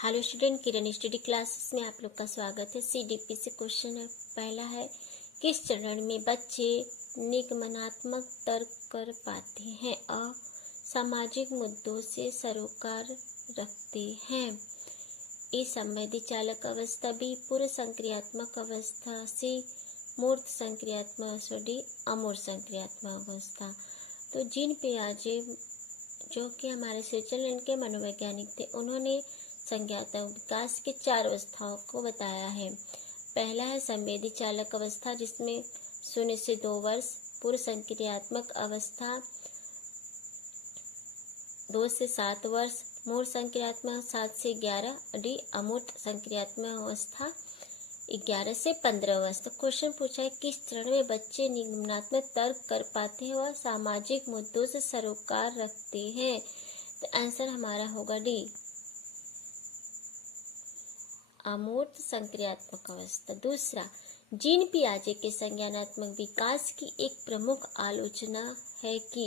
Hello student, किरण study classes में आप लोग का स्वागत है। सीडीपी से क्वेश्चन है। पहला है, किस चरण में बच्चे निगमनात्मक तर्क कर पाते हैं और सामाजिक मुद्दों से सरोकार रखते हैं? ए संवेदी चालक अवस्था, बी पूर्व संक्रियात्मक अवस्था, सी मूर्त संक्रियात्मक अवस्था, डी अमूर्त संक्रियात्मक अवस्था। तो जीन पियाजे जो कि हमारे स्विट्जरलैंड के मनोवैज्ञानिक थे, उन्होंने संज्ञानात्मक विकास के 4 अवस्थाओं को बताया है। पहला है संवेदी चालक अवस्था, जिसमें 0 से 2 वर्ष, पूर्व संक्रियात्मक अवस्था 2 से 7 वर्ष, मूर्त संक्रियात्मक 7 से 11, डी अमूर्त संक्रियात्मक अवस्था 11 से 15 वर्ष। तो क्वेश्चन पूछा है, किस चरण में बच्चे निगमनात्मक तर्क कर पाते हैं और सामाजिक मुद्दों से सरोकार रखते हैं? तो आंसर हमारा होगा डी अमूर्त संक्रियात्मक अवस्था। दूसरा, जीन पियाजे के संज्ञानात्मक विकास की एक प्रमुख आलोचना है कि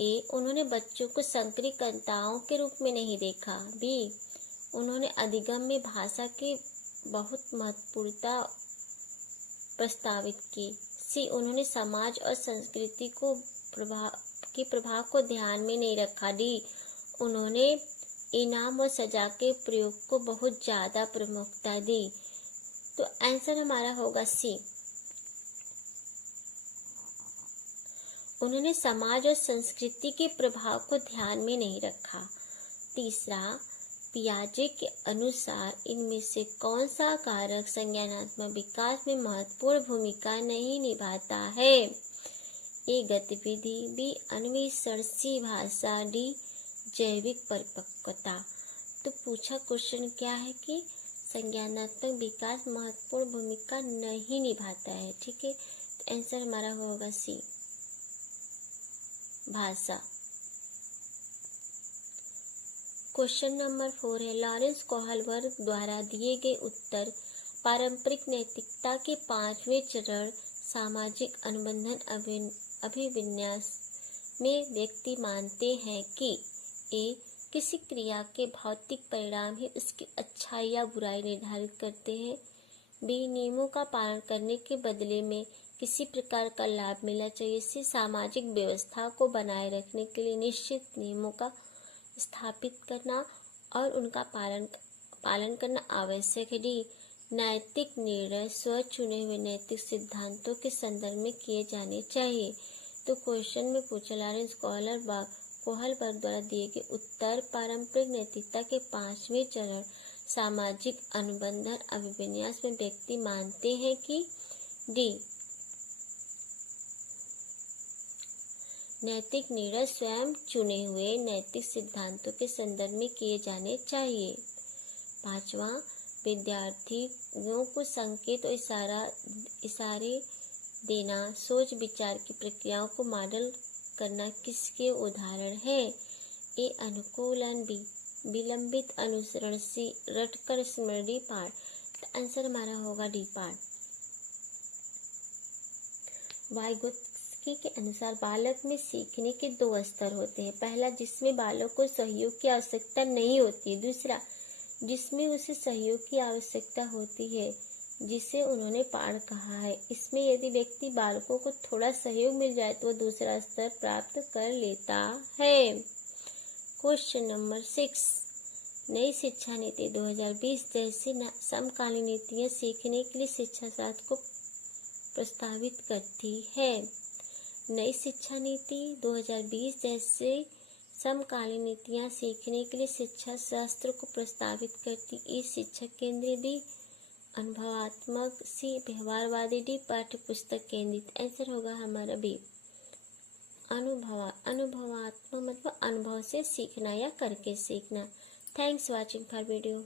ए उन्होंने बच्चों को संक्रियकर्ताओं के रूप में नहीं देखा, बी उन्होंने अधिगम में भाषा की बहुत महत्वपूर्णता प्रस्तावित की, सी उन्होंने समाज और संस्कृति के प्रभाव को ध्यान में नहीं रखा, डी उन्होंने इनाम और सजा के प्रयोग को बहुत ज्यादा प्रमुखता दी। तो आंसर हमारा होगा सी, उन्होंने समाज और संस्कृति के प्रभाव को ध्यान में नहीं रखा। तीसरा, पियाजे के अनुसार इनमें से कौन सा कारक संज्ञानात्मक विकास में महत्वपूर्ण भूमिका नहीं निभाता है? ए गतिविधि, बी अन्वेषणशील भाषा, डी जैविक परिपक्वता। तो पूछा क्वेश्चन क्या है कि संज्ञानात्मक विकास महत्वपूर्ण भूमिका नहीं निभाता है। ठीक है, तो आंसर हमारा होगा सी भाषा। क्वेश्चन नंबर 4 है, लॉरेंस कोहलबर्ग द्वारा दिए गए उत्तर पारंपरिक नैतिकता के 5वें चरण सामाजिक अनुबंधन अभिविन्यास में व्यक्ति मानते हैं कि ए किसी क्रिया के भौतिक परिणाम ही उसकी अच्छाई या बुराई निर्धारित करते हैं, बी नियमों का पालन करने के बदले में किसी प्रकार का लाभ मिलना चाहिए, सी सामाजिक व्यवस्था को बनाए रखने के लिए निश्चित नियमों का स्थापित करना और उनका पालन करना आवश्यक है, डी नैतिक निर्णय स्व चुने हुए नैतिक सिद्धांतों के संदर्भ में किए जाने चाहिए। तो क्वेश्चन में पूछा, लॉरेंस कोहलबर्ग द्वारा दिए गए उत्तर पारंपरिक नैतिकता के 5वें चरण सामाजिक अनुबंधन अभिविन्यास में व्यक्ति मानते हैं कि डी नैतिक निर्णय स्वयं चुने हुए नैतिक सिद्धांतों के संदर्भ में किए जाने चाहिए। 5वां, विद्यार्थियों को संकेत और इशारे देना, सोच विचार की प्रक्रियाओं को मॉडल करना किसके उदाहरण है? ए अनुकूलन, बी विलंबित अनुसरण, सी रटकर स्मृति पाठ। तो आंसर हमारा होगा डी पाठ। वाइगोत्स्की के अनुसार बालक में सीखने के 2 स्तर होते हैं। पहला, जिसमें बालक को सहयोग की आवश्यकता नहीं होती है। दूसरा, जिसमें उसे सहयोग की आवश्यकता होती है, जिसे उन्होंने पाठ कहा है। इसमें यदि व्यक्ति बालकों को थोड़ा सहयोग मिल जाए तो वो दूसरा स्तर प्राप्त कर लेता है। क्वेश्चन नंबर 6, नई शिक्षा नीति 2020 जैसी समकालीन नीतियाँ सीखने के लिए शिक्षा शास्त्र को प्रस्तावित करती है। नई शिक्षा नीति 2020 जैसे समकालीन नीतियाँ सीखने के लिए शिक्षा शास्त्र को प्रस्तावित करती। इस शिक्षा केंद्रीय, बी अनुभवात्मक, सी व्यवहारवादी, डी पाठ्यपुस्तक केंद्रित। आंसर होगा हमारा बी अनुभवात्मक, मतलब अनुभव से सीखना या करके सीखना। Thanks watching for video.